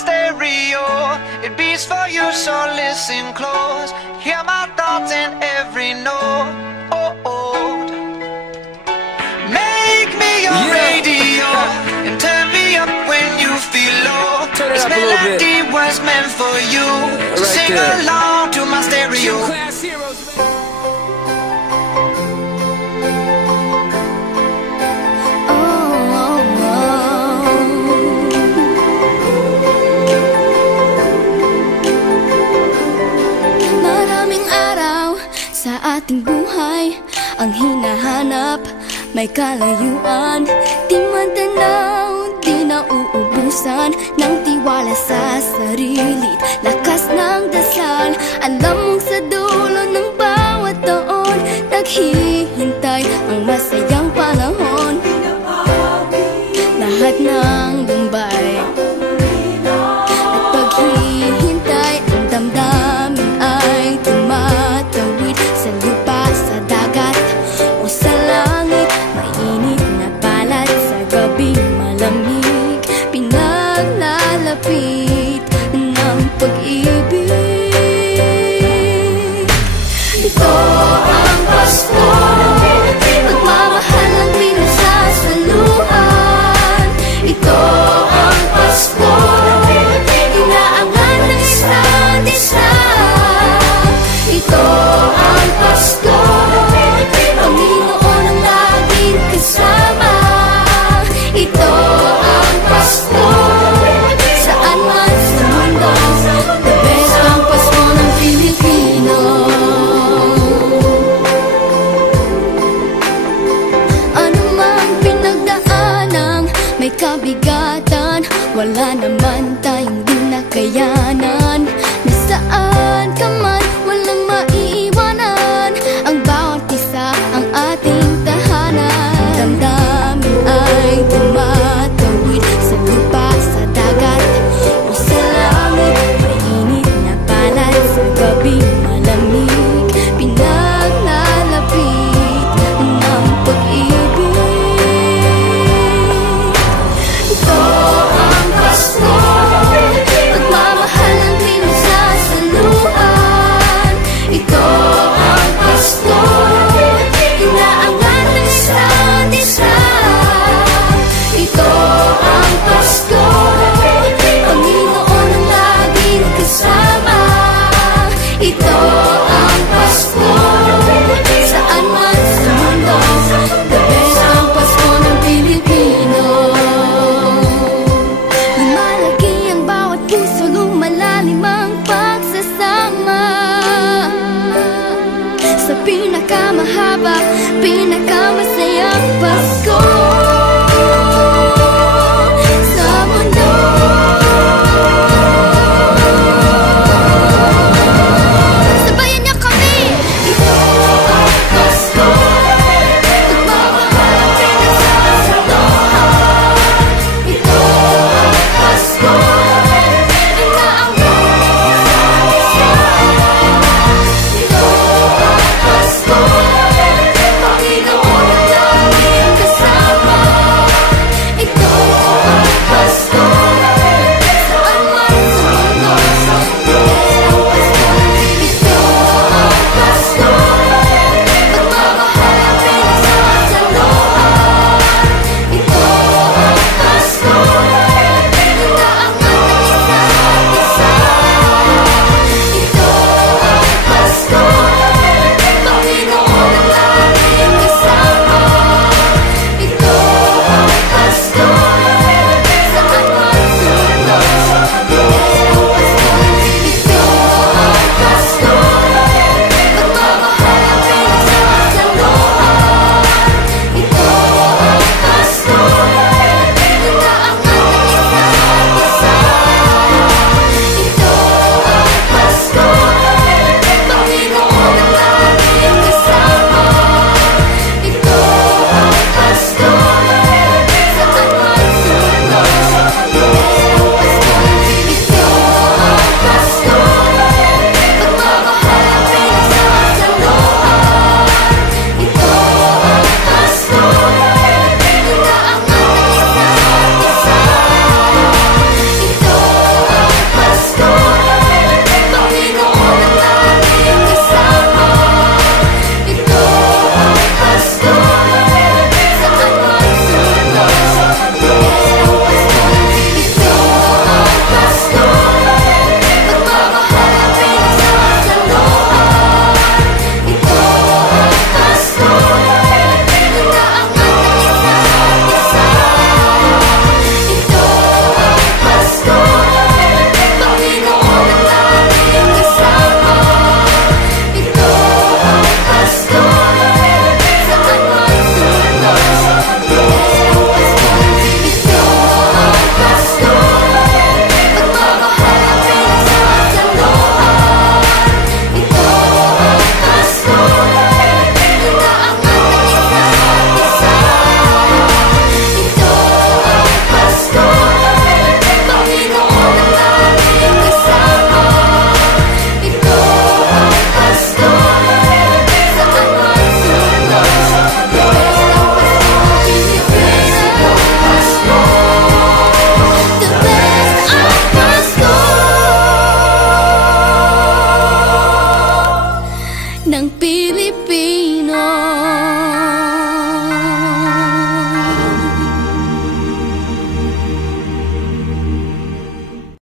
stereo. It beats for you, so listen close. Hear my thoughts in every note. Make me your radio and turn me up when you feel low. This melody was meant for you, so sing along to my stereo. Maraming araw sa ating buhay ang hinahanap, may kalayuan. Di man tanaw, di nauubusan ng tiwala sa sarili, lakas ng dasal. Alam mong sa dulo ng bawat taon naghihintay ang masayang panahon. Lahat ng lumbay at paghihintay, ang damdamin ay tumatawid sa lupa, sa dagat o sa langit. Mainit na balat sa gabi malamig, pinaglalapit ng pag-ibig. Ito ang Pasko, pagmamahal ang pinagsasaluhan. Ito ang Pasko, inaangan ng isa't isa. Ito ang Pasko, Panginoon ang laging kasama. Ito ang Pasko, saan man sa mundo, the best ang Pasko ng Pilipino. Ano mang pinagdaanang may kabigatan, wala naman tayong di nakayanan. Nasaan ka man, walang maiiwanan, ang bawat isa ang ating tahanan. Damdamin ay tumatawid sa lupa, sa dagat o sa langit. Mainit na balat sa gabi malamig, pinaglalapit ng pag-ibig. Ito ang Pasko, pagmamahal ang Pilipino.